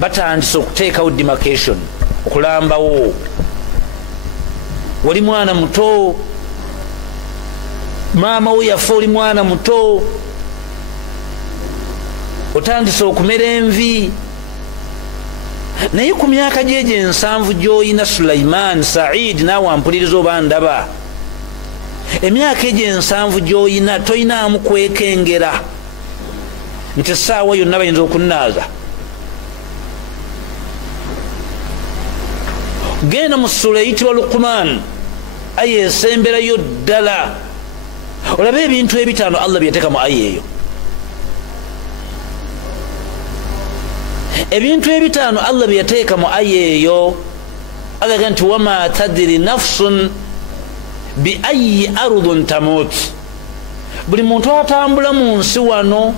batandise okuteekawo demarcation, okulambawo. Wali mwana muto, maama wo yafa oli mwana muto, otandise okumera envi. Naye ku myaka gye 7 gy'oyina Sulaiman Said, naawe ampuliriza oba ndaba, emyaka egyo 7 gy'oyina toyinaamu kwekengera nti essaawa yonna bayinza okunnaaza. Genda mu ssula eyitibwa Luqman, aya esemberayo ddala, olabe ebintu ebitaano Allah bye yateeka mu aya eyo. Ebintu ebitaano Allah bye yateeka mu aya eyo, agaga nti wama tadiri nafsun bi ayi ardhin tamut. Buli muntu atambula mu nsi wano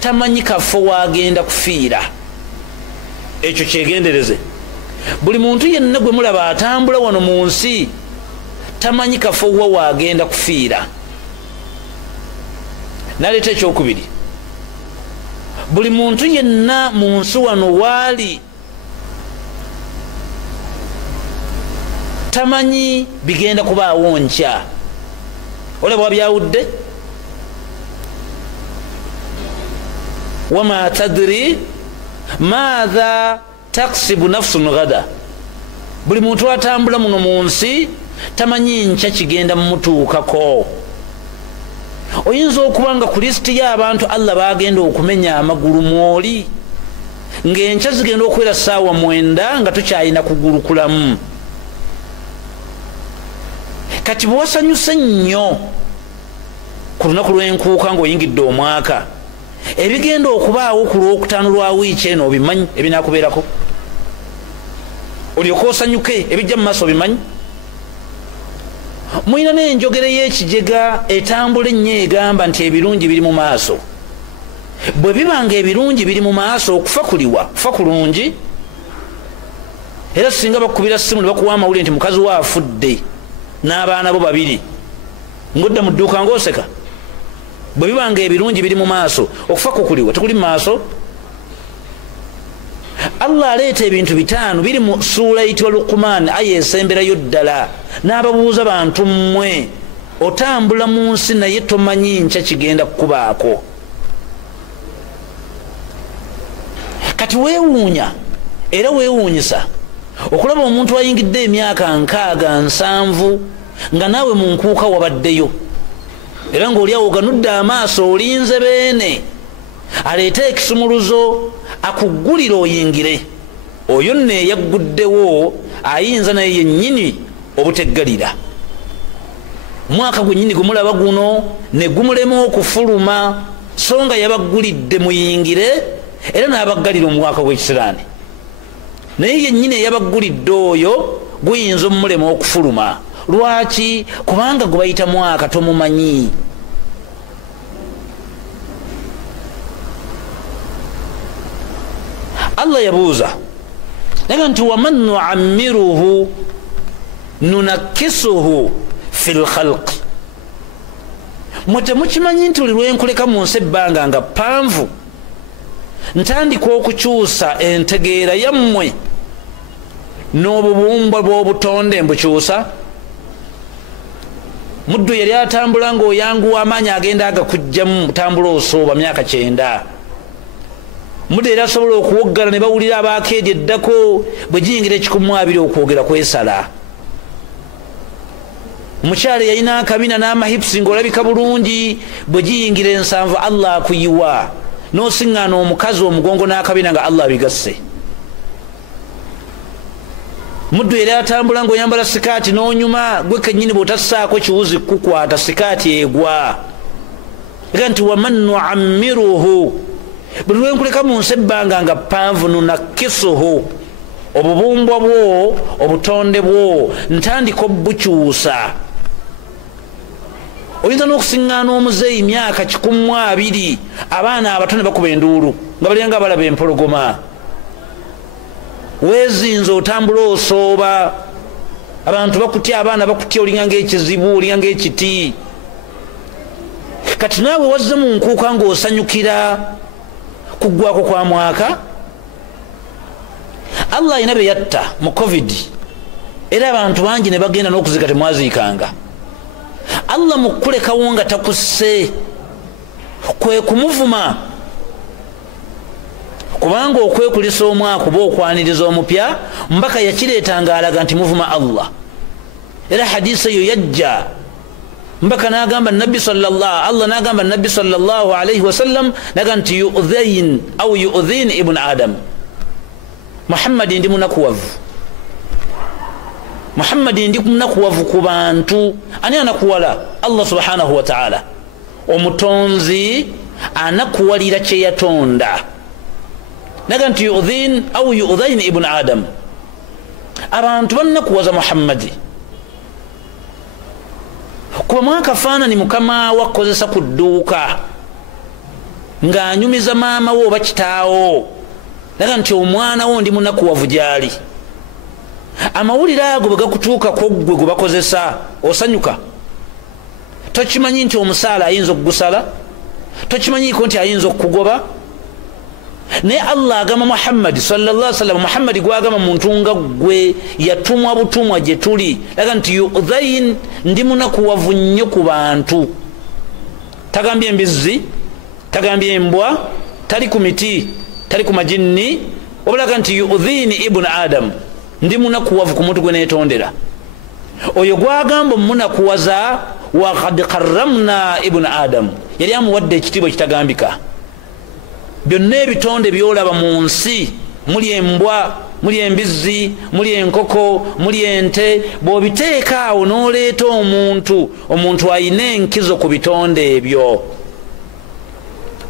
tamanyi kafo wagenda kufiira. Ekyo kyegendereze. Buli muntu yenna gwe mulaba atambula wano mu nsi tamanyi kafo wa wagenda kufiira. Naleeta ekyokubiri, buli muntu yenna mu nsi wano waali tamanyi bigenda kubaawo nkya. Olaba wabyawudde? wama tadri maadha taksibu nafsun ghada. Buli muntu atambula muno mu nsi tamanyi nkya kigenda mumutuukako. Oyinza okuba nga ku lisiti y'abantu Allah bagenda okumenya amagulu mwoli, ng'enkya zigenda okuwera ssaawa 9 nga tukyalina kugulukulamu. Kati bwe wasanyuse nnyo ku lunaku lw'enkuuka ng'oyingidde omwaka, ebigenda okubaawo ku Lwokutaano lwa wiiki eno obimanyi ebinaakubeerako? Olyoke osanyuke ebijja mu maaso obimanyi? Muyina n'enjogera y'ekijega etambula ennyo egamba nti ebirungi biri mu maaso. Bwe bibanga ebirungi biri mu maaso, okufa kuliwa? Kufa kulungi. Era singa bakubira ssimu ne bakuwa amawulire nti mukazi we afudde n'abaana bo 2, ng'odda mu dduuka ng'oseka. Bwe bibanga ebirungi biri mu maaso, okufa kukuliwa? Tekuli mu maaso. Allah aleeta ebintu 5 biri mu ssuula eyitibwa Luqman, aya esemberayo ddala, n'ababuuza bantu mmwe otambula mu nsi naye tomanyi nkya kigenda kukubaako. Kati weewuunya era weewuunyisa okulaba omuntu ayingidde emyaka 6-7 nga naawe mu nkuuka wabaddeyo, era ng'oli awo oganudde amaaso olinze beene, aleeta ekisumuluzo akuggulira oyingire. Oyo nno eyagguddewo ayinza naye yennyini obuteggalira. Mwaka gwennyini gumulaba guno ne gumulema okufuluma, so nga yabaggulidde muyingire era n'abaggalira omwaka gw'ekisiraani. Naye yennyini eyabaggulidde oyo guyinza omulema okufuluma. Lwaki? Kubanga gwe bayita mwaka tomumanyi. Allah yabuuza naga nti waman nuammiruhu nunakkisuhu fil khalq. Mwe temukimanyi nti buli lwenkuleka mu nsi ebbanga nga ppanvu ntandika okukyusa entegeera yammwe n'obubumbwa bw'obutonde mbukyusa? Muddu yali atambula ng'oyanguwa amaanyi agenda agakujjamu mutambula osooba myaka 9. Muddu era asobola okuwoggana ne bawulira abaakeedi eddako bwe giyingira 120 okwogera kwesala. Omukyala yalina akabina n'amahipusi ng'olabika bulungi, bwe giyingira 7 Allah akuyiwa, n'osiŋŋaana omukazi omugongo n'akabina nga Allah bigasse. Muddu era atambula ng'oyambala sikaati n'onyuma, gwe kennyini bw'otassaako kiwuzi kukwata sikaati egwa. Ega nti waman nuammiruhu, buli lwenkuleka mu nsi ebbanga nga ppanvu nunakkisuhu, obubumbwa bwo obutonde bwo ntandika obukyusa. Oyinza n'okusiŋŋaana omuzeeyi myaka 120, abaana abato ne bakuba enduulu nga balyanga balaba empologoma. Weezinze otambula osooba, abantu bakutya, abaana bakutya, olinga ng'ekizibu, olinga ng'ekiti. Kati naawe wazze mu nkuuka ng'osanyukira kuggwako kwa mwaka. Allah inabe yatta mu covid era abantu bangi ne bagenda n'okuzika temwaziikanga. Allah mukulekawo nga takusse kwe kumuvuma, kubanga okwekulisa omwaka oba okwaniriza omupya mbaka yakireetanga alaga nti muvuma Allah. Era hadisi eyo yajja mbaka n'agamba nabbi Allah n'agamba nabbi sallallahu alayhi wasallam naga nti yu'dhain au yu'dhin ibn adam, Muhammadi ndi munakuwavu, Muhammadi ndi munakuwavu ku bantu. Ani anakuwala? Allah subhanahu wa ta'ala, omutonzi anakuwalira kye yatonda. Naga nti yu'dhin au yu'dhain ibn adam, abantu banakuwaza Muhammadi kuba mwakafaanani mukama wakozesa ku dduuka ng'anyumiza maama wo oba kitaawo. Naga nti omwana wo ndi munakuwavu gyali. Amawulire ago bwe gakutuukako ggwe gwe bakozesa osanyuka? Tokimanyi nti omusaala ayinza okugusala? Tokimanyiiko nti ayinza okukugoba? Naye Allah agamba Muhammadi sallallahu alaihi wasallam, Muhammadi gwagamba muntu nga gwe yatumwa butumwa gye tuli. Laga nti yu'dhain, ndi munakuwavu nnyo ku bantu. Tagambye embizzi, tagambye embwa, tali ku miti, tali ku majinni, obulaga nti yu'dhini ibn adam, ndi munakuwavu ku muntu gwe neetondera. Oyo gwagamba munakuwaza wa qad karramna ibn adam, yali amuwadde ekitiibwa kitagambika. Byonna ebitonde byolaba mu nsi, muli embwa, muli embizzi, muli enkoko, muli ente, bw'obiteeka awo n'oleeta omuntu ayina enkizo ku bitonde ebyo.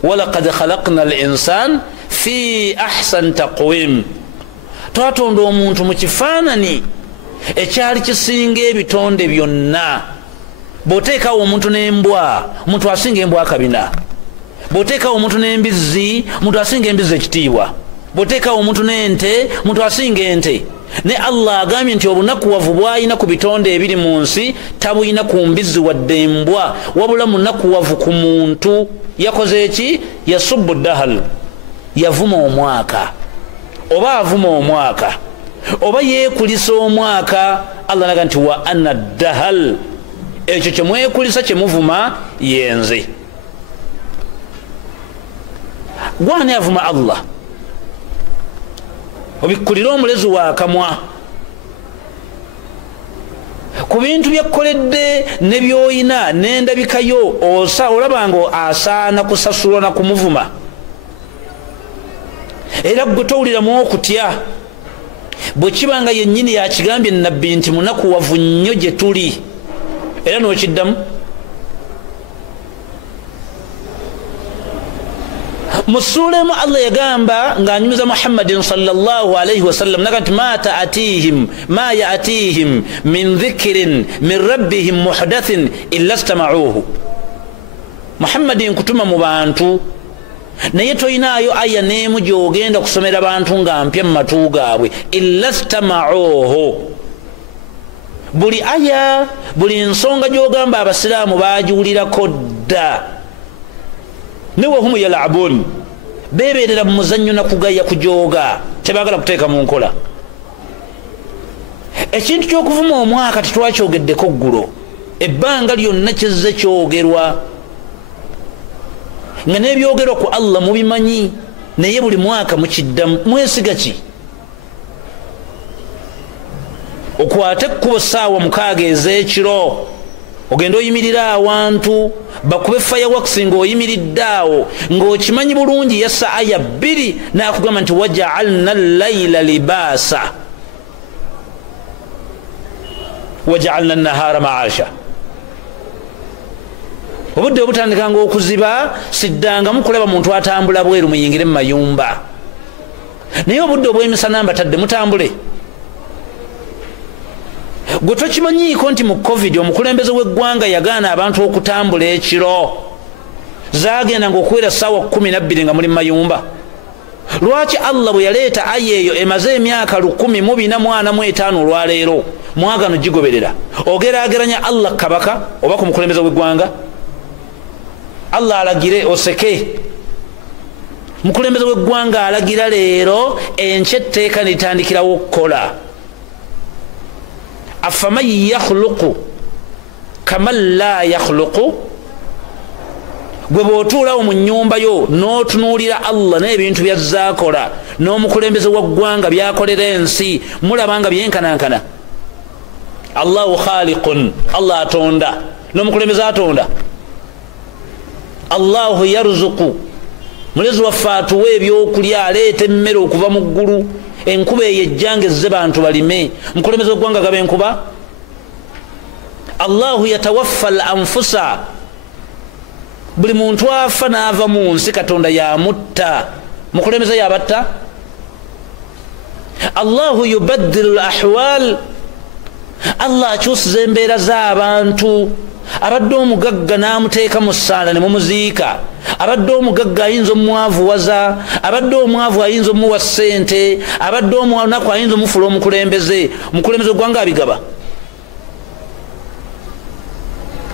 walaqad khalaqna al-insan fi ahsan taqwim, twatonda omuntu mu kifaanani ekyali kisinga ebitonde byonna. Bw'oteekawo omuntu n'embwa, omuntu asinga embwa akabina. Bw'oteekawo omuntu n'embizzi, omuntu asinga embizzi ekitiibwa. Bw'oteekawo omuntu n'ente, omuntu asinga ente. Ne Allah agambye nti obunakuwavu bw'alina ku bitonde ebiri mu nsi tabulina ku mbizzi wadde embwa, wabula munakuwavu ku muntu. Yakoze eki? Yasubbu dahal, yavuma omwaka, oba avuma omwaka, oba yeekulisa omwaka. Allah naga nti wa anna dahal, ekyo kye mwekulisa kye muvuma yenze. Gwani avuma Allah? Obikkulira omulezi wa kamwa ku bintu byakkoledde ne byoyina n'endabikayo, olabanga asaana kusasulwa na kumuvuma. Era gwe towuliramu okutya bwe kibanga yennyini yakigambye nabbi nti munakuwavu nnyo gye tuli, era n'okiddamu. Mu ssuula emu Allah yagamba ng'anyumiza Muhammadin sallallahu alayhi wasallam naga nti ma ya'tihim min dhikrin min rabbihim muhdathin illa stama'uhu. Muhammadin kutuma mu bantu, naye toyinaayo aya n'emu gy'ogenda kusomera bantu nga mpya mu matu gaabwe. Illa stama'uhu, buli aya, buli nsonga gy'ogamba abasiraamu baagiwulirako dda. Ne wahum yal'abun, beebeerera mu muzannyo na kugaya kujooga, tebaagala kuteeka mu nkola. Ekintu ky'okuvuma omwaka tetwakyogeddeko ggulo, ebbanga lyonna kizze kyogerwa, nga n'ebyogerwa ku Allah mubimanyi, naye buli mwaka mukiddamu. Mwesiga ki? Okwate ekkubo ssaawa 6 ez'ekiro, ogenda oyimirira awantu bakube fireworks ng'oyimiridde awo ng'okimanyi bulungi yassa aya 2 n'akugamba nti waja'alna al-layla libaasa waja'alna an-nahaara ma'aasha. Obudde obutandikanga okuziba siddangamu kulaba muntu atambula bweru muyingire mu mayumba, naye obudde obw'emisana mbatadde mutambule. Gwe tokimanyiiko nti mu covid omukulembeze w'eggwanga yagaana abantu okutambula ekiro, zaagenda ng'okuwera ssaawa 12 nga muli mu mayumba? Lwaki Allah bwe yaleeta aya eyo emaze emyaka 1445 olwaleero mwagano gigoberera? Ogeraageranya Allah kabaka oba ku mukulembeze w'eggwanga? Allah alagire oseke mukulembeze w'eggwanga alagira leero enkya etteeka litandikirawo okukola. afaman yakhluqu kaman la yakhluqu, gwe bw'otuulawo mu nnyumba yo n'otunuulira Allah n'ebintu by'azzaakola n'omukulembeze wa ggwanga byakolera ensi, mulaba nga byenkanankana. Allahu khaliqun, Allah atonda n'omukulembeze atonda. Allahu yarzuqu, mulezi waffe atuwa ebyokulya, aleeta emmere okuva mu ggulu, enkuba eyo ejjange ezze bantu balime, mukulembeze w'eggwanga gaba enkuba. Allahu yatawaffa al anfusa, buli muntu afa n'ava mu nsi Katonda yamutta, mukulembeze yabatta. Allahu yubaddilu al ahwal, Allah akyusiza embeera z'abantu. Abadde omugagga n'amuteeka mu ssaala ne mumuziika, abadde omugagga ayinza omwavuwaza, abadde omwavu ayinza omuwa ssente, abadde omwanaku ayinza omufula omukulembeze. Omukulembeze gwanga abigaba.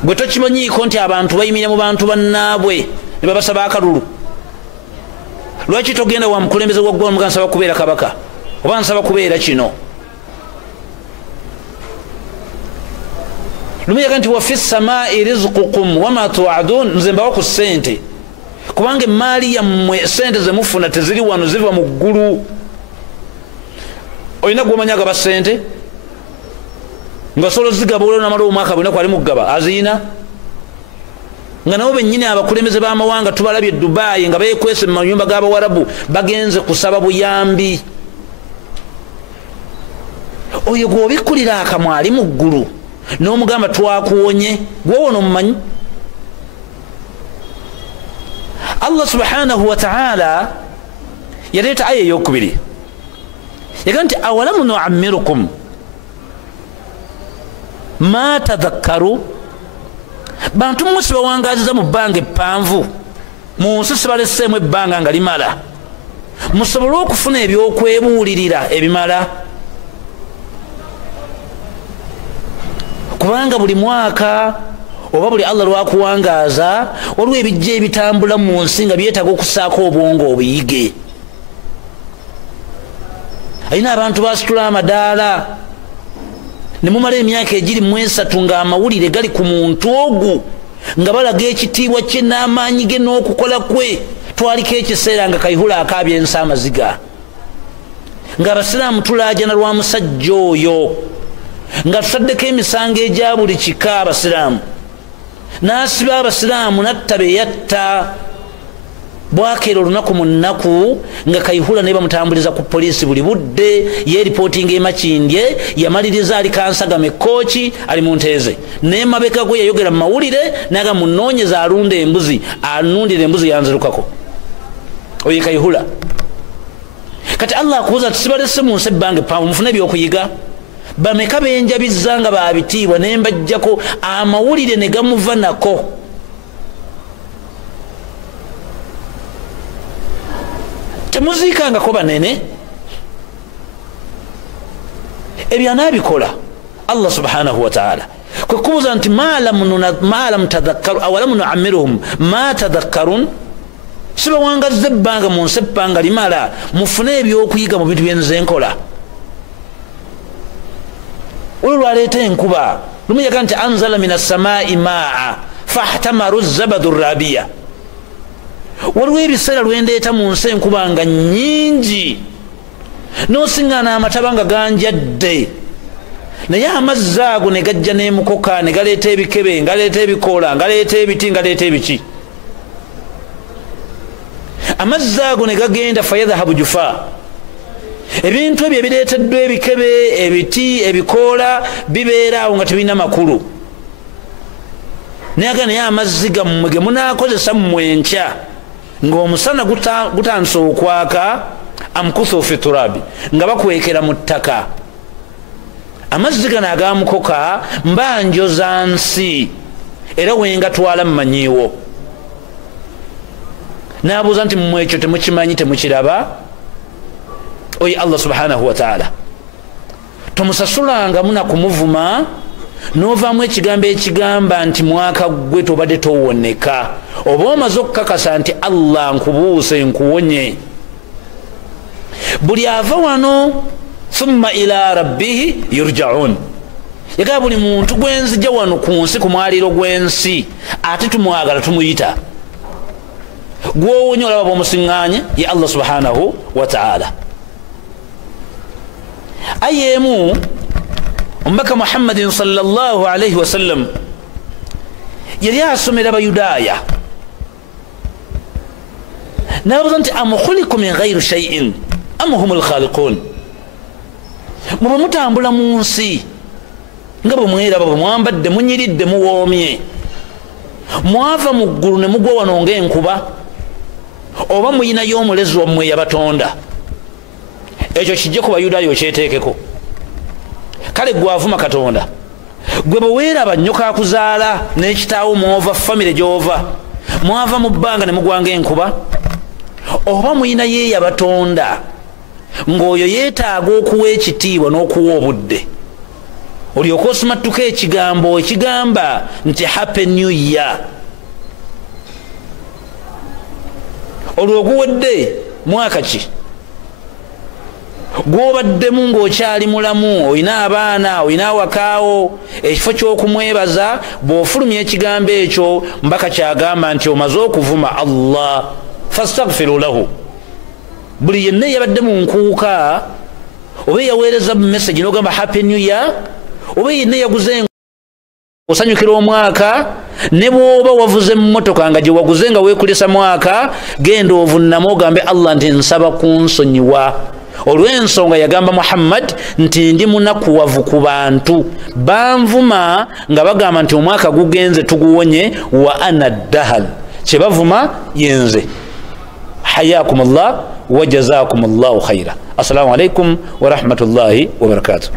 Gwe tokimanyiiko nti abantu bayimirira mu bantu bannaabwe ne babasaba akalulu? Lwaki togenda wa mukulembeze waggwa omuga nsaba kubeera kabaka oba nsaba kubeera kino? Lumiyaga nti wafi samai rizqukum wama tuadun, nze mbawa ku ssente, kubanga emaali yammwe sente zemufuna teziri wano, ziva mu ggulu. Olina gwomanya agaba ssente nga osobola zigaba olwo namala omwaka bwena kwali mugaba aziyina, nga nabo bennyini abakulembeze b'amawanga tubalabye Dubai nga beekwese mu manyumba g'Abawarabu bagenze kusaba buyambi. Oyo gw'obikkulira akamwa ali mu ggulu n'omugamba twakuwonye, gwowona omumanyi. Allah subhanahu wa ta'ala yaleeta aya ey'okubiri, yaga nti awalamu nu'ammirukum ma tadhakkaru, bantu mmwe sibawangaziza mu bbanga eppanvu, mu nsi sibalesseemu ebbanga nga limala, musobole okufuna ebyokwebuulirira ebimala. Kubanga buli mwaka oba buli Allah lwakuwangaaza waliwo ebijja ebitambula mu nsi nga byetaaga okusaako obwongo obuyige. Alina abantu basitula amadaala ne mumala emyaka egiri mu 3 nga amawulire gali ku muntu ogwo nga balaga ekitiibwa kye n'amaanyi ge n'okukola kwe. Twaliko ekiseera nga Kayihura akaabya ensi amaziga, ng'Abasiraamu tulaajana lwa musajja oyo, nga tutaddeko emisango egya buli kika Abasiraamu, n'asiba Abasiraamu natta be yatta. Bwakeera olunaku mu nnaku nga Kayihura ne bamutambuliza ku poliisi buli budde, yeeripootinga emakindye, yamaliriza ali Kansagama Ekkooki ali mu Nteeze, n'emabeka gwe yayogera mu mawulire naga munoonyeza alunda embuzi, anundira embuzi yanzirukako. Oyo Kayihura. Kati Allah akubuuza nti sibalese mu nsi ebbanga eppanvu mufune ebyokuyiga? Bameka benjabizza nga babitiibwa ne mbajjako amawulire ne gamuva nako. Temuziikangako banene, ebyo anaabikola Allah subhanahu wa ta'ala. Kwe kubuuza nti ma lam tadhakkaru awalamu nu'ammiruhum ma tadhakkarun, sibawangazza ebbanga mu nsi ebbanga limala mufune ebyokuyiga mu bintu byenze nkola. Olwo lwaleeta enkuba, lumiyaga nti anzala min assamai maa fahtamaru zabadu rabiya. Waliwo ebiseera lwendeeta mu nsi enkuba nga nnyingi n'osiŋŋaana amataba nga ganjadde, naye amazzi ago ne gajja n'emukoka ne galeeta ebikebe, ngaleeta ebikoola, ngaleeta ebiti, ngaleeta ebiki. Amazzi ago ne gagenda fayadhahabu jufa. Ebintu ebyo ebireeteddwa ebikebe, ebiti, ebikoola bibeera awo nga tebirina makulu. Naye amazzi gammwe ge munaakozesa mmwe enkya ng'omusana gutandise okwaka, amkuthu fi turabi, nga bakwekera mu ttaka. Amazzi gano agamukoka mbanjoza nsi era wengatwala mumanyiiwo. N'abuuza nti mmwe ekyo temukimanyi, temukiraba? Oyi Allah subhanahu wa ta'ala tomusasulanga muna kumuvuma n'ovaamu ekigambo ekigamba nti mwaka gwe tobadde towoneka. oba omaze okukakasa nti Allah nkubuuse nkuwonye, buli ava wano thumma ila rabbihi yurjaun. Yaga buli muntu gwenzija wano ku nsi ku mwaliro gw'ensi ate tumwagala tumuyita gwowonya olaba bwomusiŋŋaanye ye Allah subhanahu wa ta'ala. Ayemu omubaka Muhammadin sallallahu alayhi wa sallam yali asomera abayudaaya nababuuza nti am khuliqu min ghayri shay'in am humul khaliqun, muba mutambula mu nsi nga bwe mweraba bwe mwambadde munyiridde muwoomye, mwava mu ggulu ne mugwa wano ng'enkuba, oba muyinayo omulezi wammwe yabatonda? Ekyo kijje ku bayudaaya okyeteekeko. Kale gwe avuma Katonda, gwe bwe weeraba nnyoka akuzaala n'ekitaawo mwova famire gy'ova, mwava mu bbanga ne mugwa ng'enkuba, oba muyinayo eyabatonda ng'oyo yeetaaga okuwa ekitiibwa n'okuwa obudde, olyoka osumattuka ekigambo ekigamba nti happy new year. Olwo oguwedde mwaka ki gwobaddemu ng'okyali mulamu, olina abaana, olina awakaawo, ekifo ky'okumwebaza bw'ofulumya ekigambo ekyo mbaka kyagamba nti omaze okuvuma Allah fastaghfiru lahu. Buli yenna yabadde mu nkuuka oba yaweereza message n'ogamba happy new year, oba yenna yaguze osanyukira omwaka, ne bw'oba wavuze mmotoka nga gye waguze nga weekulisa mwaka, genda ovunnama ogambe Allah nti nsaba kunsonyiwa olw'ensonga yagamba Muhammad nti ndi munakuwavu ku bantu, banvuma nga bagamba nti omwaka gugenze tuguwonye, wa ana dahal, kye bavuma yenze. Hayakum Allah wa jazakum Allahu khaira. Assalamu alaikum wa rahmatullahi wa barakatuh.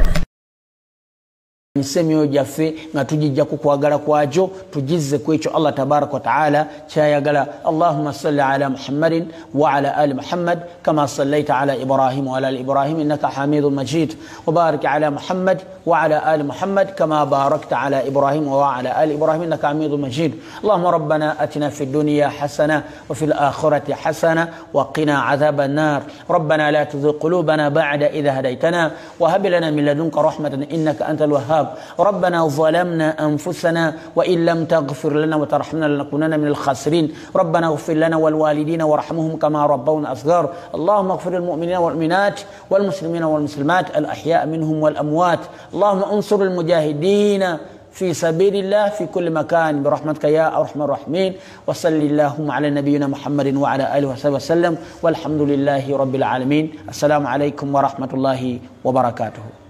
Misemyo gyaffe nga tujijja ku kwagala kwakyo tujizze ku ekyo Allah tabaraka wa taala kyayagala. Allahumma salli ala Muhammadin wa ala ali Muhammad kama sallaita ala Ibrahim wa ala ali Ibrahim innaka Hamidun Majid, wa barik ala Muhammad wa ala ali Muhammad kama barakta ala Ibrahim wa ala ali Ibrahim innaka Hamidun Majid. Allahumma rabbana atina fid dunya hasana wa fil akhirati hasana wa qina adhaban nar. Rabbana la tuzigh qulubana ba'da idh hadaytana wa hab lana min ladunka rahmatan innaka antal wahhab. ربنا ظلمنا أنفسنا وإن لم تغفر لنا وترحمنا لنكونن من الخاسرين. ربنا اغفر لنا والوالدين وارحمهم كما ربونا صغار. اللهم اغفر للمؤمنين والمؤمنات والمسلمين والمسلمات الأحياء منهم والأموات. اللهم انصر المجاهدين في سبيل الله في كل مكان برحمتك يا أرحم الراحمين. وصل اللهم على نبينا محمد وعلى آله وصحبه وسلم والحمد لله رب العالمين. السلام عليكم ورحمة الله وبركاته.